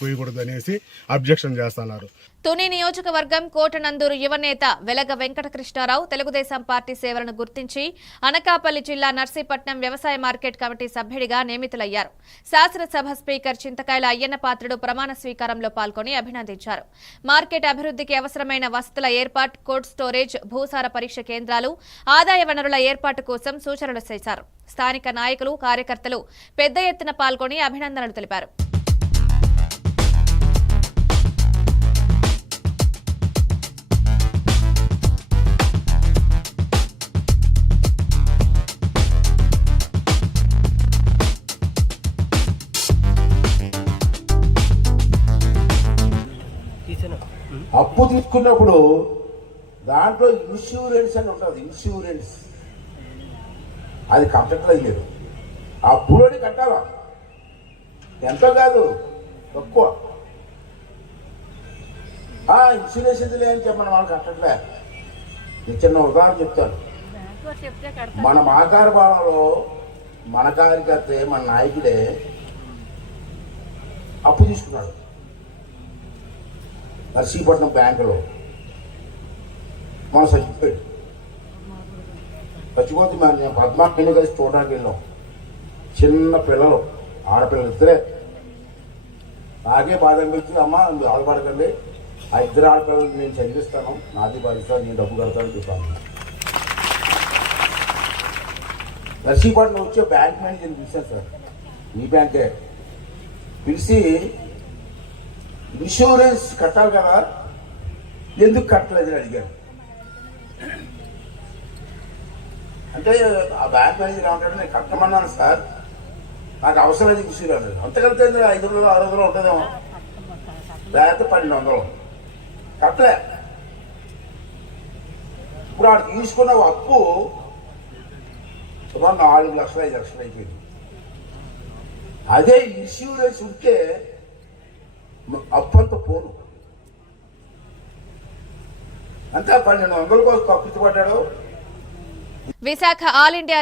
కొయ్యకూడదు అనేసి అబ్జెక్షన్ చేస్తున్నారు. తుని నియోజకవర్గం కోటనందూరు యువనేత వెలగ వెంకటకృష్ణారావు తెలుగుదేశం పార్టీ సేవలను గుర్తించి అనకాపల్లి జిల్లా నర్సీపట్నం వ్యవసాయ మార్కెట్ కమిటీ సభ్యుడిగా నియమితులయ్యారు. శాసనసభ స్పీకర్ చింతకాయల అయ్యన్న పాత్రుడు ప్రమాణ స్వీకారంలో పాల్గొని అభినందించారు. మార్కెట్ అభివృద్ధికి అవసరమైన వసతుల ఏర్పాటు, కోల్డ్ స్టోరేజ్, భూసార పరీక్ష కేంద్రాలు, ఆదాయ వనరుల ఏర్పాటు కోసం సూచనలు చేశారు. స్థానిక నాయకులు, కార్యకర్తలు పెద్ద ఎత్తున పాల్గొని అభినందనలు తెలిపారు. అప్పు తీసుకున్నప్పుడు దాంట్లో ఇన్సూరెన్స్ అని ఉంటుంది. ఇన్సూరెన్స్ అది కట్టట్లేదు. అప్పులోని కట్టాలా, ఎంతో కాదు తక్కువ. ఇన్సూరెన్స్ ఎందుకు లేదని చెప్పిన వాళ్ళు కట్టట్లే. నేను చిన్న ఉదాహరణ చెప్తాను. మన మాకార భావంలో మన కార్యకర్త, మన నాయకుడే అప్పు తీసుకున్నాడు నర్సీపట్నం బ్యాంకులో. మనం చచ్చిపోయాడు. చచ్చిపోతే మరి నేను పద్మాన్ని కలిసి చూడడానికి వెళ్ళాం. చిన్న పిల్లలు, ఆడపిల్లలు ఇద్దరే. నాకే బాధ అనిపించి, అమ్మ బాధపడకండి, ఆ ఇద్దరు ఆడపిల్లలు నేను చదివిస్తాను, నాది భరిస్తాను, నేను డబ్బు కడతాను చెప్పాను. నర్సీపట్నం వచ్చే బ్యాంక్ మేనేజర్ని పిలిచాను. సార్, మీ బ్యాంకే పిలిచి ఇన్సూరెన్స్ కట్టాలి కదా, ఎందుకు కట్టలేదని అడిగాను. అంటే ఆ బ్యాంక్ మేనేజర్ ఏమంటాడు, నేను కట్టమన్నాను సార్, నాకు అవసరం లేదు ఇన్సూరెన్స్. అంతకంటే 500 600 ఉంటుందేమో, లేకపోతే 1200 కట్టలే. ఇప్పుడు ఆడు తీసుకున్న అప్పు సుమారు 4 లక్షలు 5 లక్షలు అయిపోయింది. అదే ఇన్సూరెన్స్ ఉంటే అప్పంత పోను. అంతా 1200 కోసం తప్పించబడ్డాడు. Visakha all India